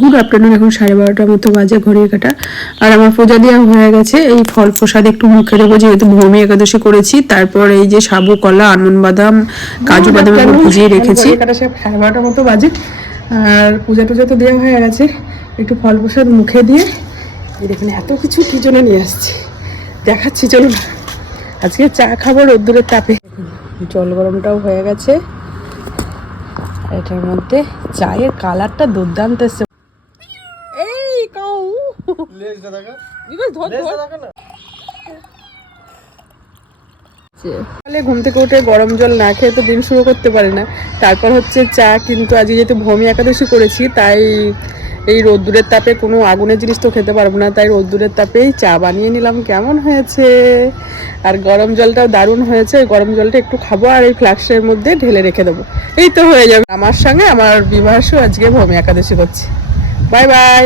Good afternoon এখন সাড়ে বারোটার মতো বাজে ঘড়ির কাটা। আর আমার পূজা দেওয়া হয়ে গেছে এই ফল প্রসাদ একটু মুখে দেবো যেহেতু ভূমি একাদশী করেছি। তারপর এই যে সাবু কলা আনন্দ বাদাম কাজু বাদাম ভিজিয়ে রেখেছি। সাড়ে বারোটার মতো বাজে। আর পূজা টুজা তো দেওয়া হয়ে গেছে একটু ফল প্রসাদ মুখে দিয়ে। এই দেখুন এত কিছু কি জন্য নিয়ে আসছি? দেখাচ্ছি চলুন। আজকে চা খাব রোদ্দুরের তাপে। জল গরমটাও হয়ে গেছে। এটার মধ্যে চায়ের কালারটা দুর্দান্ত এসছে। বিকজ ধর ধর। সকালে ঘুম থেকে উঠে গরম জল না খেয়ে তো দিন শুরু করতে পারে না। তারপর হচ্ছে চা কিন্তু আজকে যেহেতু ভূমি একাদশী করেছি তাই এই রোদ্দুরের তাপে কোনো আগুনের জিনিস তো খেতে পারব না। তাই রোদ্দুরের তাপেই চা বানিয়ে নিলাম। কেমন হয়েছে? আর গরম জলটাও দারুণ হয়েছে। গরম জলটা একটু খাব আর এই ফ্লাক্সের মধ্যে ঢেলে রেখে দেবো। এই তো হয়ে যাবে। আমার সঙ্গে আমার বিবাহ আজকে ভূমি একাদশী করছি। Bye bye.